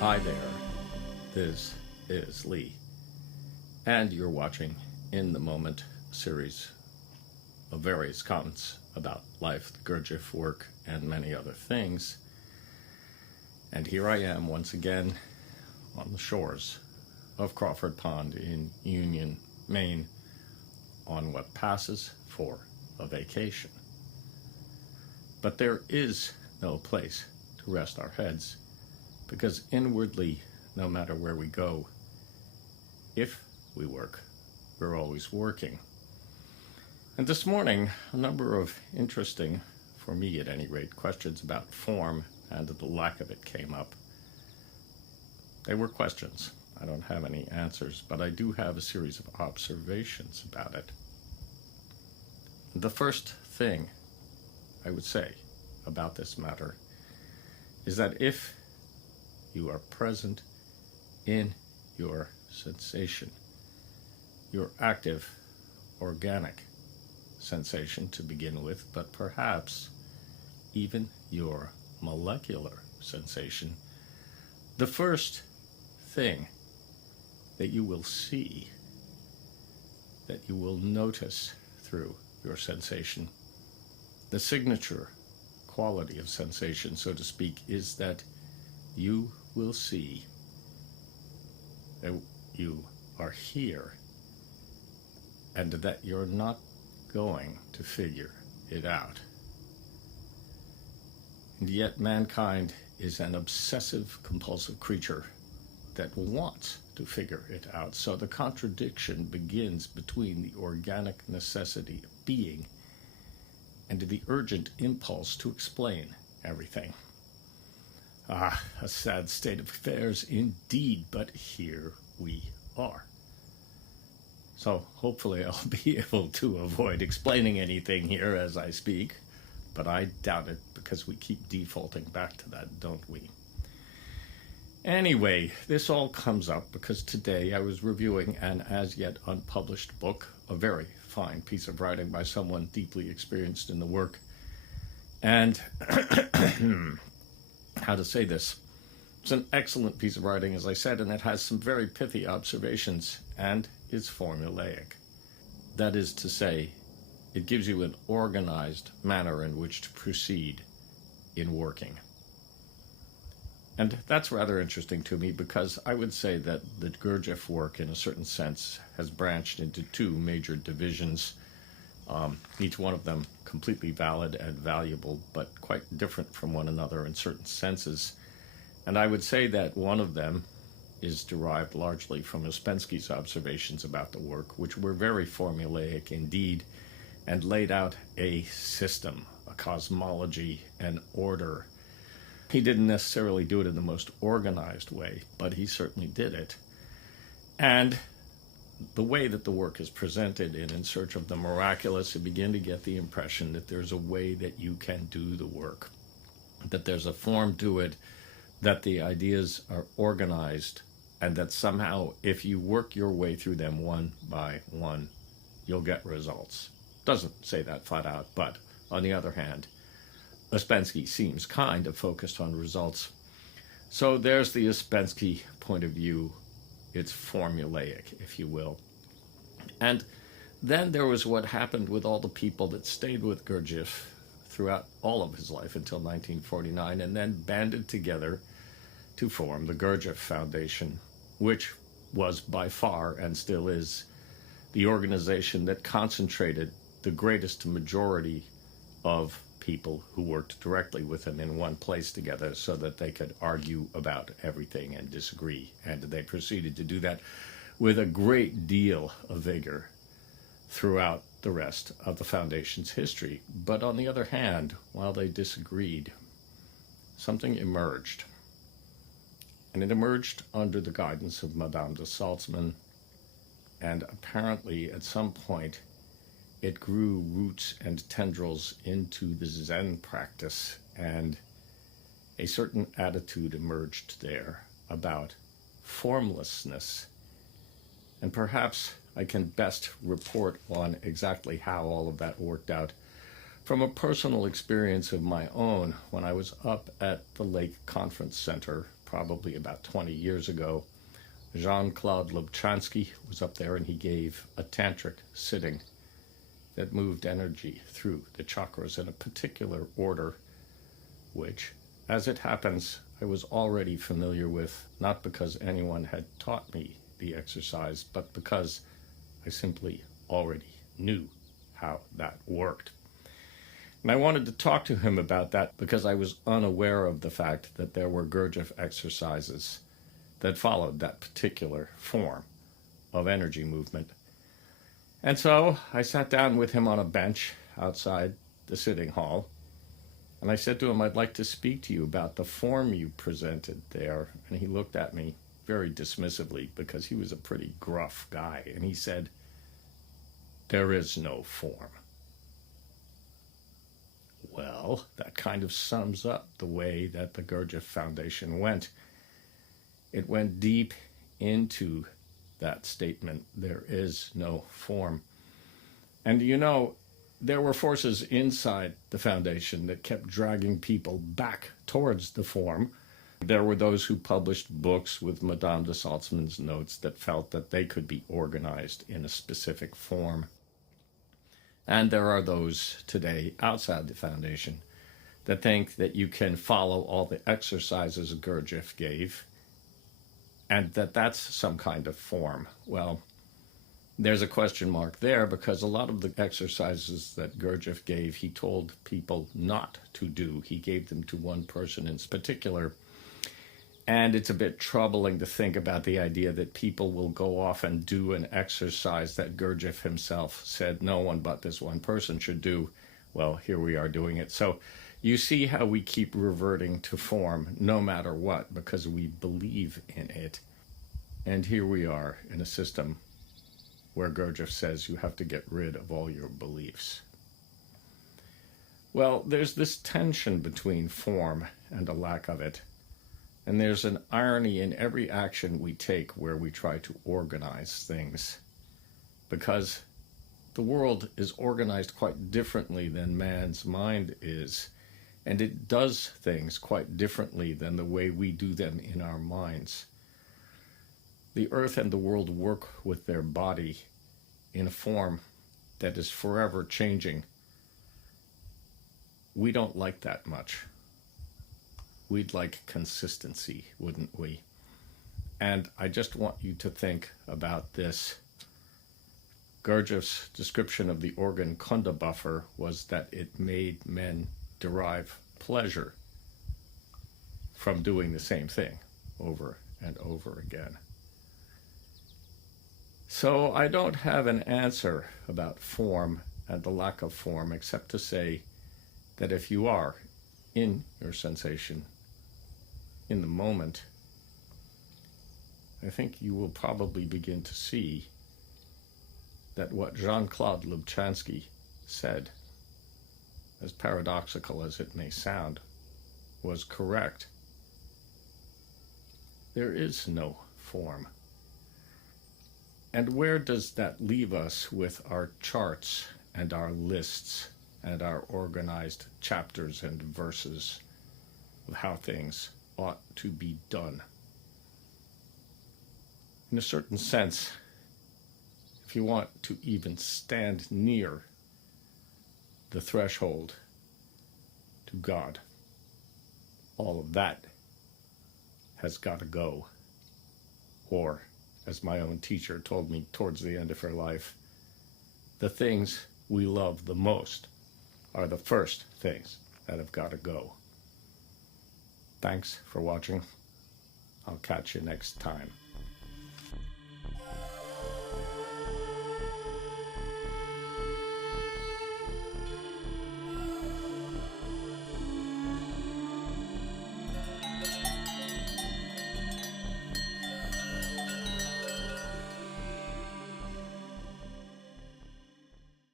Hi there, this is Lee, and you're watching In the Moment series of various comments about life, the Gurdjieff work, and many other things. And here I am once again on the shores of Crawford Pond in Union, Maine, on what passes for a vacation. But there is no place to rest our heads, because inwardly, no matter where we go, if we work, we're always working. And this morning, a number of interesting, for me at any rate, questions about form and the lack of it came up. They were questions. I don't have any answers, but I do have a series of observations about it. The first thing I would say about this matter is that if you are present in your sensation, your active, organic sensation to begin with, but perhaps even your molecular sensation, the first thing that you will see, that you will notice through your sensation, the signature quality of sensation, so to speak, is that you will see that you are here and that you're not going to figure it out. And yet mankind is an obsessive compulsive creature that wants to figure it out. So the contradiction begins between the organic necessity of being and the urgent impulse to explain everything. A sad state of affairs indeed, but here we are. So hopefully I'll be able to avoid explaining anything here as I speak, but I doubt it because we keep defaulting back to that, don't we? Anyway, this all comes up because today I was reviewing an as yet unpublished book, a very fine piece of writing by someone deeply experienced in the work. And how to say this? It's an excellent piece of writing, as I said, and it has some very pithy observations, and it's formulaic. That is to say, it gives you an organized manner in which to proceed in working. And that's rather interesting to me because I would say that the Gurdjieff work, in a certain sense, has branched into two major divisions, each one of them completely valid and valuable, but quite different from one another in certain senses. And I would say that one of them is derived largely from Ouspensky's observations about the work, which were very formulaic indeed, and laid out a system, a cosmology, an order. He didn't necessarily do it in the most organized way, but he certainly did it. And the way that the work is presented In Search of the Miraculous, you begin to get the impression that there's a way that you can do the work, that there's a form to it, that the ideas are organized, and that somehow if you work your way through them one by one, you'll get results. Doesn't say that flat out, but on the other hand, Ouspensky seems kind of focused on results. So there's the Ouspensky point of view. It's formulaic, if you will. And then there was what happened with all the people that stayed with Gurdjieff throughout all of his life until 1949, and then banded together to form the Gurdjieff Foundation, which was by far, and still is, the organization that concentrated the greatest majority of people who worked directly with him in one place together so that they could argue about everything and disagree. And they proceeded to do that with a great deal of vigor throughout the rest of the Foundation's history. But on the other hand, while they disagreed, something emerged. And it emerged under the guidance of Madame de Salzman, and apparently at some point it grew roots and tendrils into the Zen practice, and a certain attitude emerged there about formlessness. And perhaps I can best report on exactly how all of that worked out from a personal experience of my own when I was up at the Lake Conference Center probably about 20 years ago. Jean-Claude Lubchansky was up there and he gave a tantric sitting that moved energy through the chakras in a particular order, which, as it happens, I was already familiar with, not because anyone had taught me the exercise, but because I simply already knew how that worked. And I wanted to talk to him about that because I was unaware of the fact that there were Gurdjieff exercises that followed that particular form of energy movement. And so I sat down with him on a bench outside the sitting hall, and I said to him, I'd like to speak to you about the form you presented there. And he looked at me very dismissively because he was a pretty gruff guy, and he said, there is no form. Well, that kind of sums up the way that the Gurdjieff Foundation went. It went deep into that statement, there is no form. And you know, there were forces inside the foundation that kept dragging people back towards the form. There were those who published books with Madame de Salzmann's notes that felt that they could be organized in a specific form. And there are those today outside the foundation that think that you can follow all the exercises Gurdjieff gave and that that's some kind of form. Well, there's a question mark there because a lot of the exercises that Gurdjieff gave, he told people not to do. He gave them to one person in particular. And it's a bit troubling to think about the idea that people will go off and do an exercise that Gurdjieff himself said no one but this one person should do. Well, here we are doing it. So you see how we keep reverting to form no matter what because we believe in it. And here we are in a system where Gurdjieff says you have to get rid of all your beliefs. Well, there's this tension between form and a lack of it. And there's an irony in every action we take where we try to organize things, because the world is organized quite differently than man's mind is, and it does things quite differently than the way we do them in our minds. The earth and the world work with their body in a form that is forever changing. We don't like that much. We'd like consistency, wouldn't we? And I just want you to think about this. Gurdjieff's description of the organ Kunda buffer was that it made men derive pleasure from doing the same thing over and over again. So I don't have an answer about form and the lack of form except to say that if you are in your sensation, in the moment, I think you will probably begin to see that what Jean-Claude Lubchansky said, as paradoxical as it may sound, was correct. There is no form. And where does that leave us with our charts and our lists and our organized chapters and verses of how things ought to be done? In a certain sense, if you want to even stand near the threshold to God, all of that has got to go. Or, as my own teacher told me towards the end of her life, the things we love the most are the first things that have got to go. Thanks for watching. I'll catch you next time.